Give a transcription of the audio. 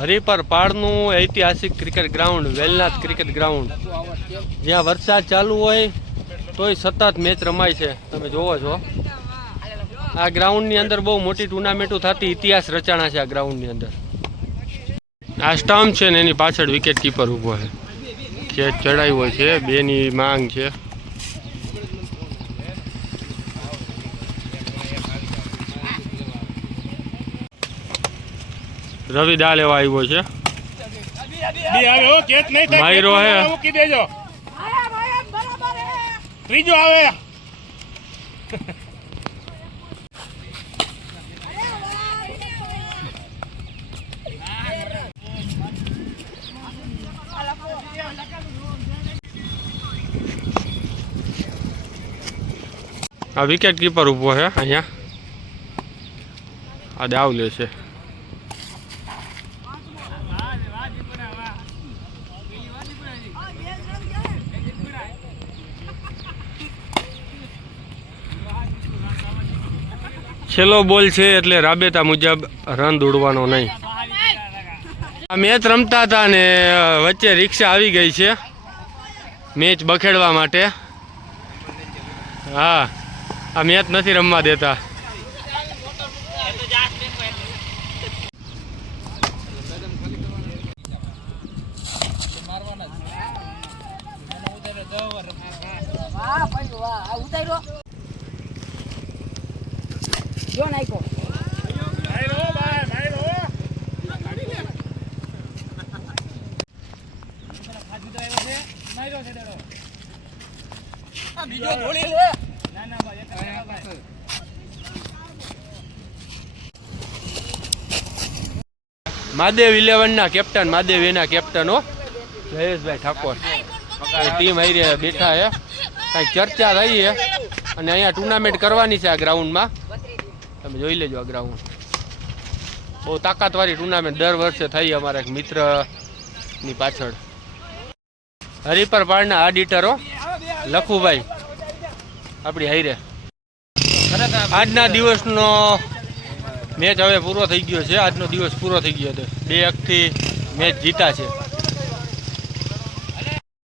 હરિપર પાળનું ઐતિહાસિક cricket ground Velnath cricket ground, જ્યાં વરસાદ ચાલુ હોય તોય સતત મેચ રમાય છે. તમે જોવો છો આ ગ્રાઉન્ડની અંદર બહુ મોટી ટુર્નામેન્ટો થતી, ઇતિહાસ રચાણા છે આ ગ્રાઉન્ડની અંદર. આ સ્ટમ્પ છે ને એની પાછળ વિકેટ કીપર ઊભો છે, કેચ ચડાવ્યો છે, બેની માંગ છે. રવિ દા લેવા આવ્યો છે, માયરો હે ત્રીજો આવે. આ વિકેટ કીપર ઊભો છે અહીંયા, આ દાવ લે છે. છેલ્લો બોલ છે એટલે રાબેતા મુજબ રન દોડવાનો નહીં. આ મેચ રમતા હતા ને વચ્ચે રિક્ષા આવી ગઈ છે મેચ બખેડવા માટે. હા, આ મેચ નથી રમવા દેતા. મહાદેવ 11 ના કેપ્ટન, મહાદેવ એના કેપ્ટન હો જયેશભાઈ ઠાકોર, ટીમ આવી બેઠા છે. કઈ ચર્ચા થઈ છે અને અહીંયા ટુર્નામેન્ટ કરવાની છે આ ગ્રાઉન્ડમાં. તમે જોઈ લેજો આ ગ્રાઉન્ડ બહુ તાકાતવાળી ટુર્નામેન્ટ દર વર્ષે થઈ અમારા એક મિત્રની પાછળ. હરિપર પાળના આડિટરો લખુભાઈ આપણી હાઈરે. આજના દિવસનો મેચ હવે પૂરો થઈ ગયો છે, આજનો દિવસ પૂરો થઈ ગયો છે. 2-1 થી મેચ જીતા છે.